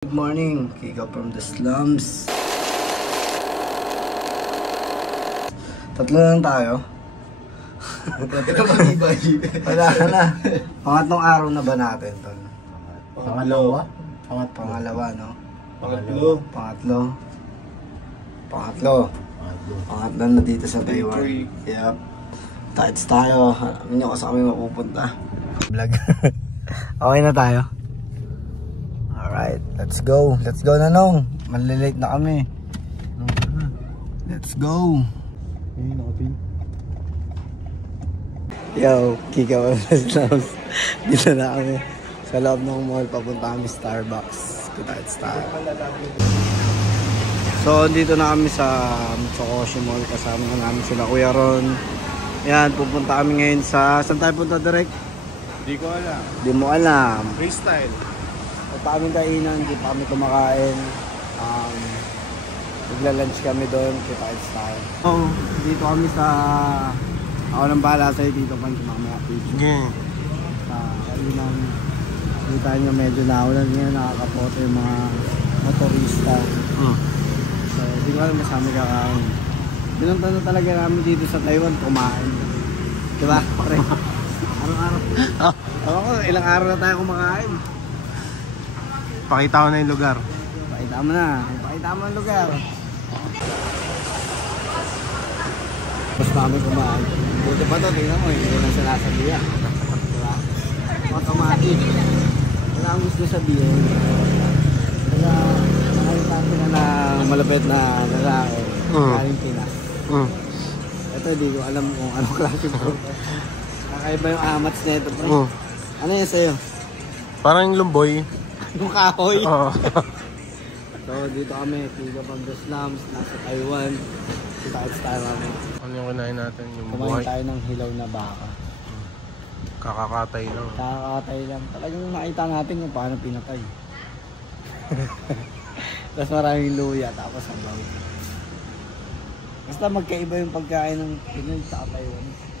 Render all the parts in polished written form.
Good morning, Kika from the slums. Tatlo lang tayo. Wala na. Pangatlong araw na ba natin, Tol? Pangalawa? Pangalawa, no? Pangatlo. Pangatlo na dito sa Taiwan. Yep. Tights tayo. Alam niyo kasi kami mapupunta. Vlog. Okay na tayo? Alright, let's go. Let's go na nung. Malilate na kami. Let's go. Yo, Kika Wallace. Dito na kami. Sa loob ng mall, papunta kami Starbucks. Tights tayo. So, dito na kami sa Mitsukoshi Mall. Kasama na namin sila Kuya Ron. Yan, pupunta kami ngayon sa... Saan tayo punta direct? Di ko alam. Di mo alam. Freestyle. Punta kami kainan, di pa kami kumakain. Magla-lunch kami doon, kita-its tayo. So, dito kami sa... Ako nang bahala sa'yo dito pa yung mamaya picture. Sa kainan. Kita nyo medyo naulan ngayon, nakakapoto yung mga motorista. So, di ko alam masama kakain. Binunta na talaga namin dito sa Taiwan, kumain. Diba? Araw-araw. Tama ko, ilang araw na tayo kumakain. Pakita ko na yung lugar. Pakita mo na. Pakita mo ang lugar. Mas kami kumain. Buti pa to, tingnan mo. Hindi lang sila sabihan. Diba? Automatic. Wala ang gusto sabihin. Kaya nakita sila na malapit na lalaki. Galing Pinas. Ito, di ko alam kung anong klase po. Kakaiba yung amats na ito. Ano yan sa'yo? Parang yung lumboy. Yung kahoy. Oo. So, dito kami. Kika from the slums. Nasa Taiwan. Kita-its tayo kami. Ano yung kunain natin? Yung Kumain buhay. tayo ng hilaw na baka. Kakakatay lang. Kakakatay lang. Talagang nakita natin kung paano pinatay. Tapos maraming luya. Tapos ang bawi. Basta magkaiba yung pagkain ng Pinoy sa Taiwan.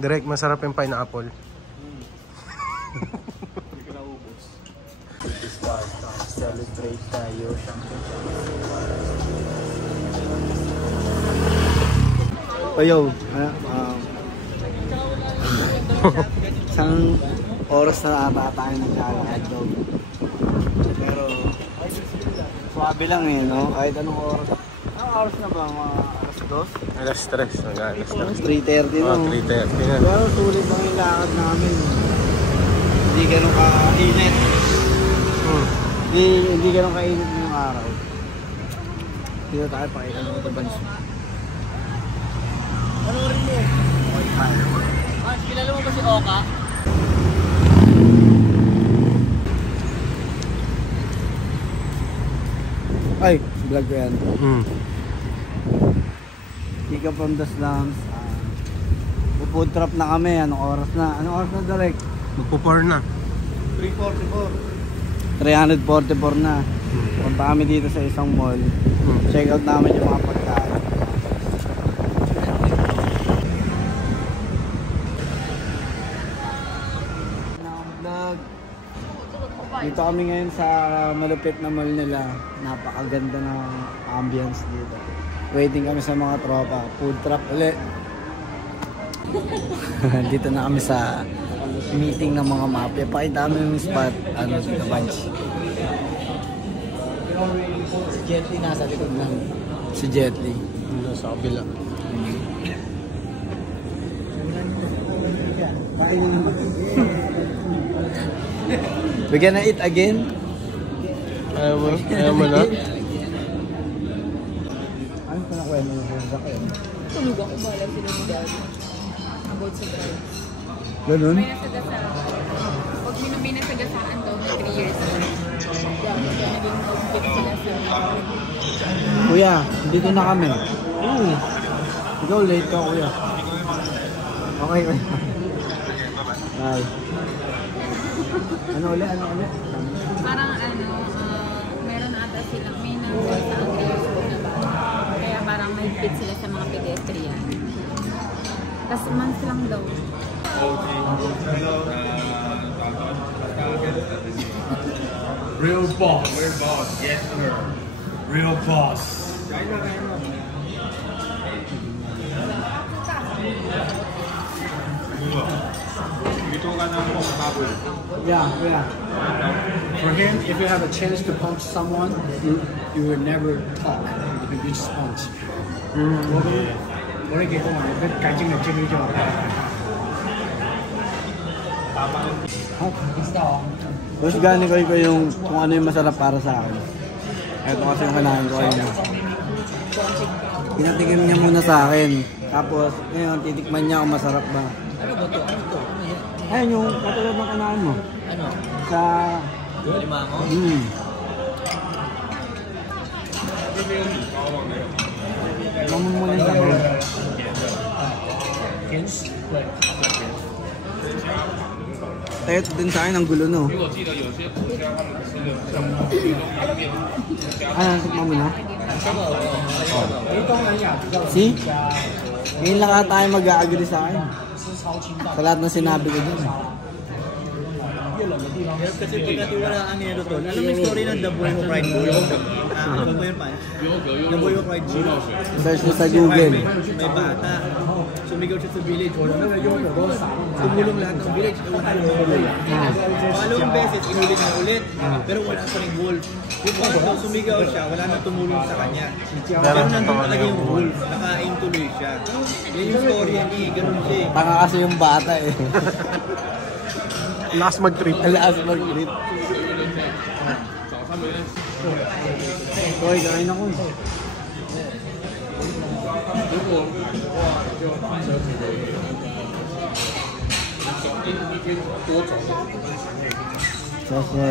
Direct, masarap yung pineapple. Hindi ko naubos. Celebrate tayo. Oh yo, isang oras na ata tayo naglalakad daw. Pero swabe lang eh, no? Kahit anong oras. Anong oras na ba? Mga alas 2? Alas 3. Alas 3:30 no? 3:30 na. Pero sulit lang yung lakad namin. Hindi ganun ka-init. Hindi ganun ka-init yung araw. Dito tayo pakita ng ito banso. Ano rin mo? Kilala mo ba si Oka? Ay, vlog ko yan. Kika from the slums. Food trap na kami. Anong oras na? Anong oras na direct? Magpo-4 na. 344 na. Punta kami dito sa isang mall. Check out namin yung mga pagkain. Dito kami ngayon sa malupit na mall nila. Napakaganda ng ambience dito. Waiting kami sa mga tropa. Food trap ulit. Dito na kami sa meeting ng mga mafia. Pakita kami yung spot. Ano dito, bunch. Si Jet Li nasa likod lang. Si Jet Li. Sa kabila. We gonna eat again? Ayaw mo na? Ano pa nakuha mo sa kayo? Tulog ako, bahala sila ni Daddy. About sa drive. Ganun? May nasagasaan. Pag may nasagasaan daw na 3 years old. Kaya naging outfit sila sa... Kuya, dito na kami. Ikaw late ka, kuya. Okay, kuya. Bye. Ano ulit? Parang meron ata silang may nanggal sa Angelo na ba? Kaya parang may fit sila sa mga pedestrian. Tapos months lang daw. Real boss. Real boss. Yes, sir. Real boss. Yeah. For him, if you have a chance to punch someone, you will never talk. You just punch. 我哋幾好玩，計精力精呢種。Tapos gani ko yung kung ano yung masarap para sa akin. Ito kasi yung kailangan ko ayun. Pinatikim niya muna sa akin. Tapos ngayon titikman niya kung masarap ba. Ano ba to? Ano to? Ayun yung katulad ng kanahan mo. Ano? Sa... Limango? Mamon muna yung sabaw. Tayo din sa akin ang gulo, no? Ano, tikman mo na? See? Ngayon lang ata tayo mag-a-agree sa akin. Sa lahat ng sinabi ko dun. Kasi pagkatiwalaan ni Rotol, alam mo yung story ng The Boy Who Cried Wolf? Ano ba yun pa? The Boy Who Cried Wolf. Search mo sa Google. May bata. Sumigaw siya sa village. Tumulong lahat ng village. Wala yung wolf. Palawang beses, inulit na ulit. Pero wala pa rin wolf. Yung pangalaw, sumigaw siya, wala nang tumulong sa kanya. Pero nandun talaga yung wolf. Nakain tuloy siya. Yan yung story niya. Ganun siya eh. Tanga kasi yung bata eh. Last mag-trip. Last mag-trip. Hoy, kain ako. Sese.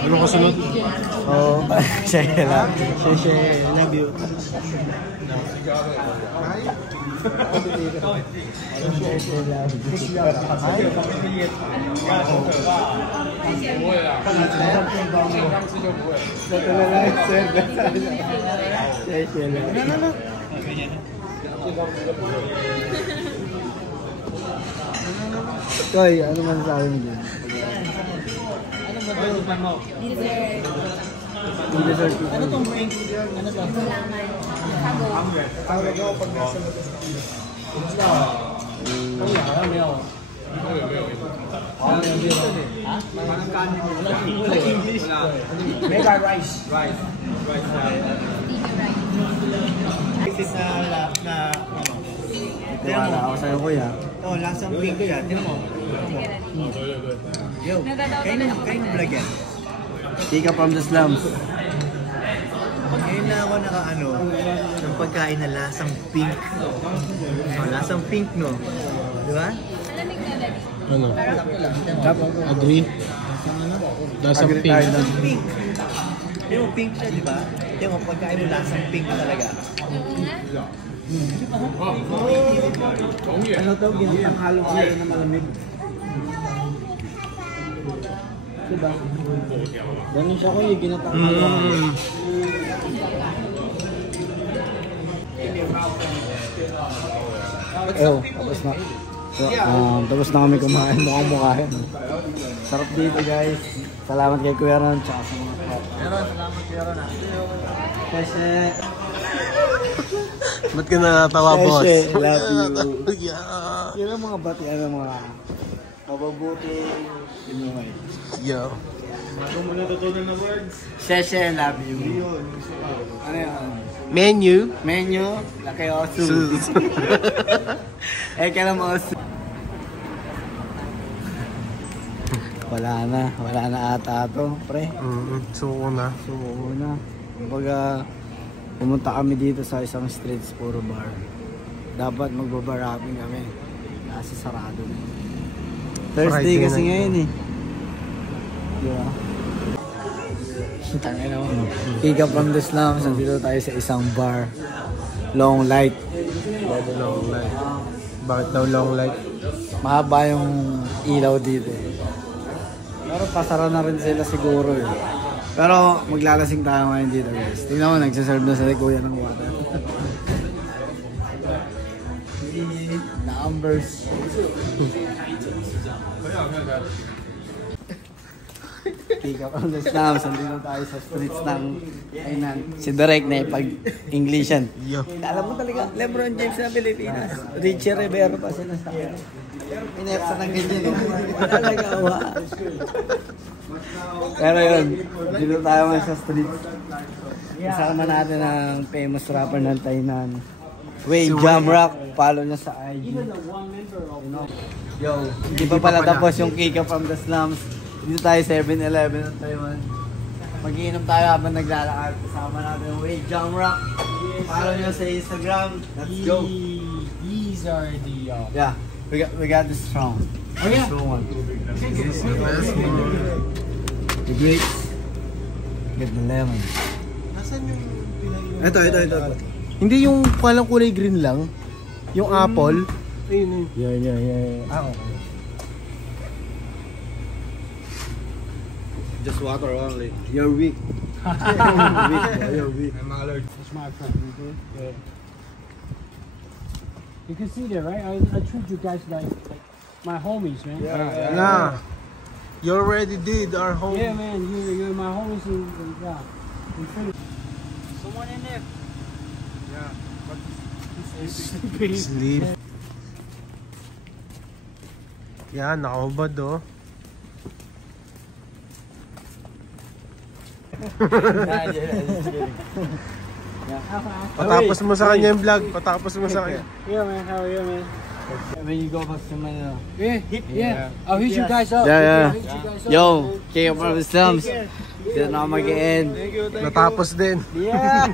Ano kasunod? Oh, sese lang. Sese, love you. Koy, ano man sabi mo dyan? Ano ba mo? Yung dessert ko. Ano tong pink? Ano to? Tawag ako pag nasa labas ng video. Wala English. Mega rice. This is na Tiwala ako sa'yo, kuya. oh, lasang pink ko yan. Tinan mo. Yo, kain mo vlog yan. Tika from the slums. Ngayon na ako naka-ano, ng pagkain na lasang pink. Oh, lasang pink, no? Di ba? Ano? Agree? Lasang pink. Lasang pink. Tignan mo, pink siya, di ba? Tignan mo, pagkain mo lasang pink talaga. Ano to? Ginatang halo-halo na malamig. Diba? Ganun siya ko yung ginatang halo-halo. Tapos na. So, tapos na kami kumain. Mukhang mukha yan. Sarap dito, guys. Salamat kay Kuya Ron. Tsaka sa mga po. Salamat Kuya Ron. Kasi... Ba't ka natatawa, boss? Kasi, love you. Yeah. Yun ang mga batian ng mga mababuti inuhay. Yo. Kung mo natutunan ng words. Seshe, love you. Ano yan? Menu. Menu, laki osu. Kaya mo osu. Wala na ata ito, pre. Suko na. So, na. Kumbaga, pumunta kami dito sa isang streets puro bar. Dapat magbabarapin kami. Kasi sarado na. Thursday Friday kasi na ngayon eh. Diba? Tangin naman. Ika from the slums. Nandito tayo sa isang bar. Long light. Long light. Bakit daw long light? Mahaba yung ilaw dito. Pero pasara na rin sila siguro eh. Pero maglalasing tayo ngayon dito, guys. Tingnan mo, nagsaserve na sila kuya ng water. Na-ambers. Kika from the slums. Andito tayo sa streets ng Tainan. Si Direk na pag-Englishan. Yo. Alam mo talaga, LeBron James na Pilipinas. Richie Rivera pa sila sa akin. Inepsa ng ganyan. Wala nagawa. Pero yun, dito tayo man sa street. Kasama natin ang famous rapper ng Tainan. Wade Jamrock. Follow niya sa IG. Yo, hindi pa pala tapos yung Kika from the slums. Dito tayo 7-Eleven at Taiwan. Mag-iinom tayo habang naglalakad. Kasama natin yung Wade Jamrock. Follow niya sa Instagram. Let's go. These are the Yeah, we got this strong. Oh yeah. Strong one. This is the best one. The grapes. Get the lemon. Nasaan yung Ito. Hindi yung palang kulay green lang. Yung apple. Ayun. Yeah. Okay. Just water only. You're weak. You're weak. I'm allergic. That's my friend. Yeah. You can see that, right? I treat you guys like my homies, man. Nah. You already did our home. Yeah, man. You're my homies. Yeah. Someone in there. Sleep. Yan, nakahubad oh. Patapos mo sa kanya yung vlog. Patapos mo sa kanya. Yeah, man. How are you, man? When you go back to Manila. Yeah. I'll hit you guys up. Yeah. I'll hit you guys up. Yo, Kika from the slums. Dito na ako mag-e-end. Natapos din. Yeah.